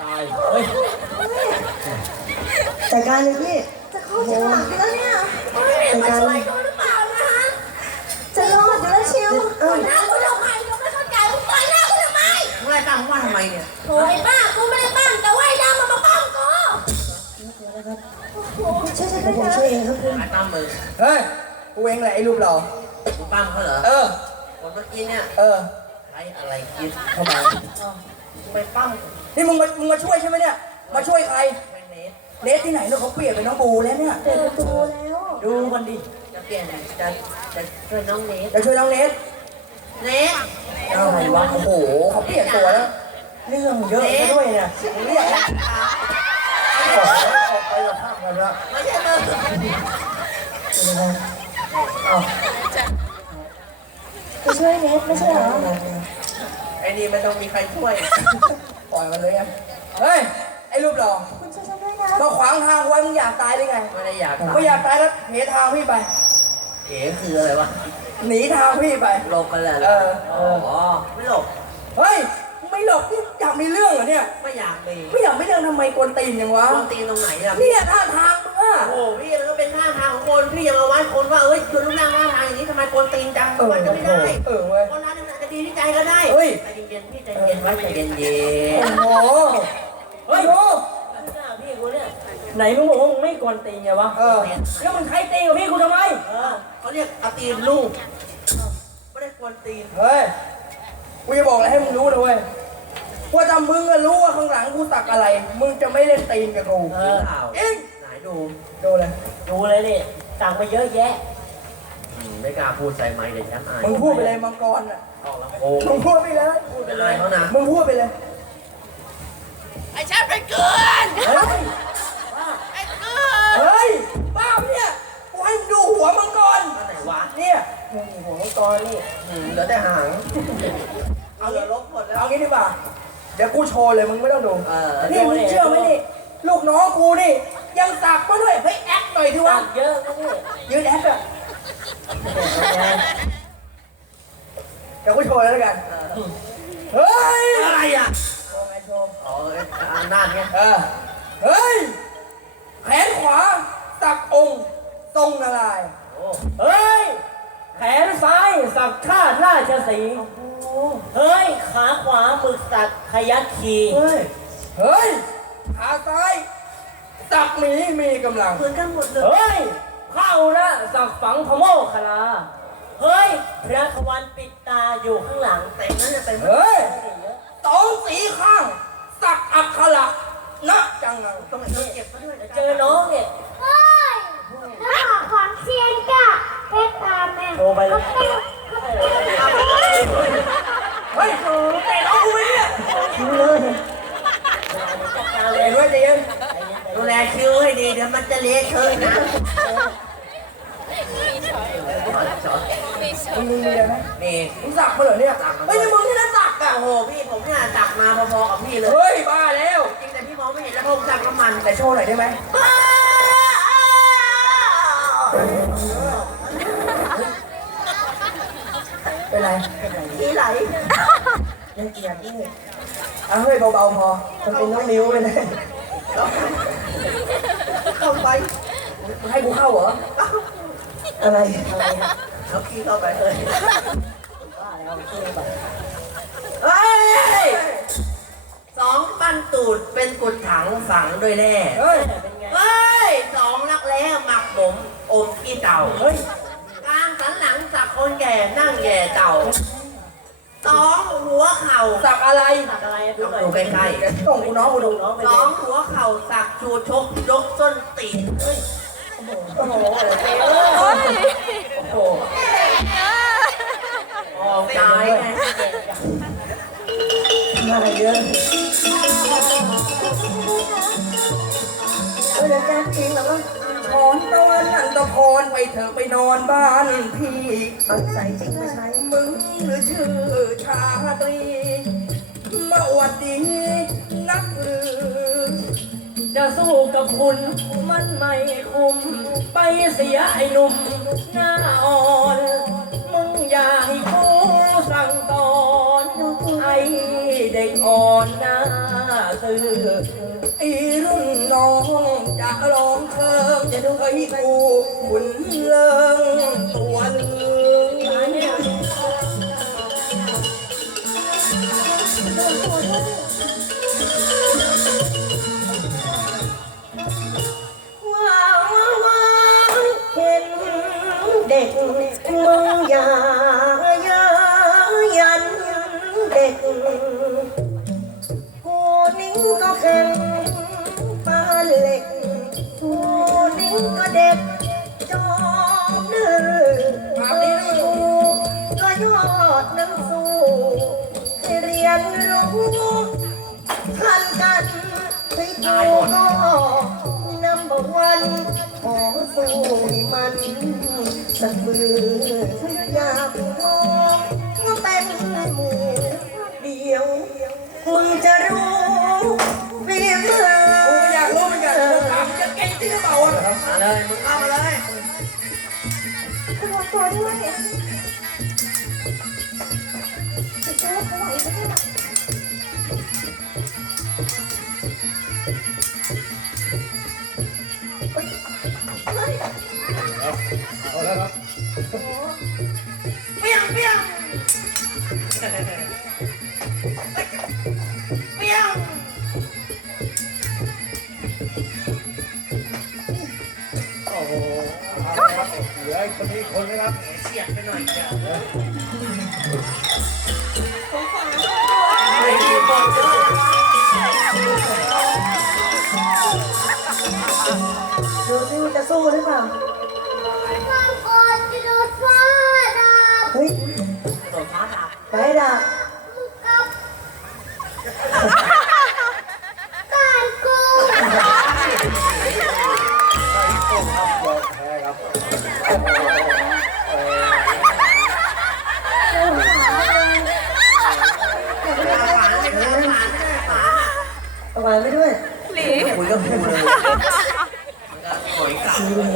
ตายเฮ้ยจัดการเลยพี่ จะเข้าฉากแล้วเนี่ยจัดการเลยหรือเปล่านะฮะ จะรอดอยู่แล้วเชียวปล่อหน้ากูทำไมกูไม่เข้าใจมึงปล่อยหน้ากูทำไมมึงไล่ตั้งว่าทำไมเนี่ยโถ่ไอ้บ้ากูไม่ได้ตั้งแต่ว่าไอ้ดำมันมาป้องกู ช่วยฉันผมช่วยเองครับคุณไอ้ตั้มมึงเฮ้ย กูเองแหละไอ้รูปหล่อมึงปั้มเขาเหรอเออ คนเมื่อกี้เนี่ยเออใช้อะไรคิดทำไมมึงไปปั้มนี่มึงมามึงมาช่วยใช่ไหมเนี่ย มาช่วยใคร แม่เนสเนสที่ไหนเนี่ยเขาเปลี่ยนเป็นน้องบูแล้วเนี่ย เปิดประตูแล้ว ดูมันดิ จะเปลี่ยนจะจะช่วยน้องเนสจะช่วยน้องเนสเนสอะไรวะโอ้โหเขาเปลี่ยนตัวแล้ว เรื่องเยอะซะด้วยเนี่ยมึงเรียกนะ ออกไปกับภาพกันละไม่ใช่มึงเอาไปช่วยเนสไม่ใช่เหรอไอ้นี่ไม่ต้องมีใครช่วย ปล่อยมันเลยอะเฮ้ย ไอ้รูปหล่อคุณช่วยฉันด้วยนะมาขวางทางไว้มึงอยากตายได้ไงไม่ได้อยากไม่อยากตายแล้วเหทางพี่ไป เอ๋คืออะไรวะ หนีทางพี่ไป หลบกันแหละเออ อ๋อ ไม่หลบ เฮ้ย ไม่หลบนี่อยากมีเรื่อง เหรอเนี่ย ไม่อยากมีไม่อยากมีเรื่องทำไมกวนตีนยังวะต้องตีตรงไหนล่ะเนี่ยท่าทางมึงอะโอ้โหพี่มันก็เป็นท่าทางของคนพี่อย่ามาวัดคนว่าเอ้ยดูรูปร่างท่าทางอย่างนี้ทำไมคนตีนจังเออมันก็ไม่ได้เออเว้ยคนนั้นอาจจะดีที่ใจก็ได้เฮ้ย ใจเย็นๆพี่ใจเย็นไว้ใจเย็นเย็โอ้นโหเฮ้ยโอ้พี่กูเนี่ยไหนมึงบอกว่ามึงไม่กวนตีนไงวะเออแล้วมึงใครตีกับพี่กูทำไม เออเขาเรียกเอาตีนลูกไม่ได้กวนตีนเฮ้ยกูจะบอกอะไรให้มึงรู้นะเว้ย ว่าถ้ามึงอะรู้ว่าข้างหลังกูสักอะไร มึงจะไม่เล่นตีนกับกูเออข่าวเอ็งไหนดูดูเลยดูเลยนี่สั่งมาเยอะแยะอืมไม่กล้าพูดใส่ไมค์เดี๋ยวฉันอายมึงพูดไปเลยมังกรอะออกลำโพงมึงพูดไปเลยพูดไปเลยเขานะมึงพูดไปเลยไอ้ฉันไปเกินเฮ้ยไอ้เกินเฮ้ยบ้าปะเนี่ยกูให้มึงดูหัวมังกรอันไหนวะเนี่ยนี่หัวมังกรนี่อืมเหลือแต่หางเอาเหลือลบหมดแล้วเอางี้ดีกว่า เดี๋ยวกูโชว์เลยมึงไม่ต้องดูเออนี่มึงเชื่อไหมนี่ลูกน้องกูนี่ ยังสักมาด้วยเฮ้ยแอคหน่อยที่วะสั่งเยอะนะนี่ยืนแอคอะเดี๋ยวกูโชว์เลยแล้วกันเฮ้ยอะไรอะโชว์ไงโชว์อ๋ออำนาจไงเออเฮ้ยแขนขวาสักองค์ทรงนารายณ์โอ้เฮ้ย แขนซ้ายสักชาติราชสีห์ เฮ้ย ขาขวาหมึกสักพยัคฆ์คีเฮ้ย เฮ้ย ขาซ้ายสักหมีมีกำลัง เหมือนกันหมดเลย เฮ้ย เข้านะสักฝังพระโมคคัลลา เฮ้ย พระทวันปิดตาอยู่ข้างหลังเต็มนั่นจะเต็มเฮ้ยสองสีข้าง สักอักขระนะจังงังต้องไปเก็บมาด้วยเจอน้องเนี่ยเฮ้ยน้าของเซียนกะเพชรตาแม่โทรไปเลย เฮ้ยเตะน้องกูไปเนี่ย คิวเลย เตะด้วยเตะ ดูแลคิวให้ดีเดี๋ยว มันจะเละเทะนะมึงมึงเรียนไหมนี่มึงสักมาเหรอเนี่ยเฮ้ยนี่มึงที่นั่นสักอะโอ้โหพี่ผมเนี่ยตักมาพอๆกับพี่เลย เฮ้ยบ้าแล้วจริงแต่พี่มองไม่เห็นแล้วผมตักน้ำมันแต่โชว์หน่อยได้ไหมเป็นไรพี่ไหลยังเกลียดนี่อะเฮ้ยเบาๆพอมันเป็นน้องนิ้วไปเลย เข้าไปมึงให้กูเข้าเหรออะไรอะไรนะเอาขี้เข้าไปเลยเฮ้ยสองปั้นตูดเป็นกุดถังฝังด้วยแร่เฮ้ยเฮ้ยสองรักแร้หมักผมอมขี้เต่าเฮ้ยกลางสันหลังจากคนแก่นั่งแย่เต่า สองหัวเข่าสักอะไรสักอะไรอะดูต้องหน่อยดูใกล้ส่งกูน้องกูดูน้องไปๆสเลองยหัวเข่าสักชูชกยกส้นตีนเฮ้ยโอ้โหโอ้โหออกตายไงมาเยอะเฮ้ยเดี๋ยวแกจริงเหรอวะถอนตะวันนันตะพรไปเถอะไปนอนบ้านพี่ตั้งใจจริงไม่ใช่มึงหรือ ชื่อชาตรีมาอวดดีนักหรือใจจะสู้กับคุณมันไม่คุ้มไปเสียไอ้หนุ่มหน้าอ่อน มึงอย่าให้กูสั่งสอนไอ้เด็กอ่อนหน้าตื่นอีรุ่นน้องจะลองเชิงจะดูให้กูขุนเลิงตัวเลือ ก็แข็งปานเหล็กกูนิ้งก็เด็กจอมดื้อกูก็ยอดนังสู้ให้เรียนรู้ทันกันให้กูก็นำบวันขอสู้มันสักมืออยาก เอเขาไหวไหมเนี่ยเปียงเปี้ยงเปี้ยงเหลืออีกคนนี้คนนะครับเฉียดไปหน่อยเดียวดูซิว่าจะ สู้หรือเปล่าความโกรธจะโดนฟ้าดาบเฮ้ยโดนฟ้าดับไปดาบกับการกูแพ้ครับฝานเลยฝานฝานฝานเอาไว้ไม่ด้วยคุยกับกูเลยมันก็หอยกลับมีเหตุเลย ಸೀರೆ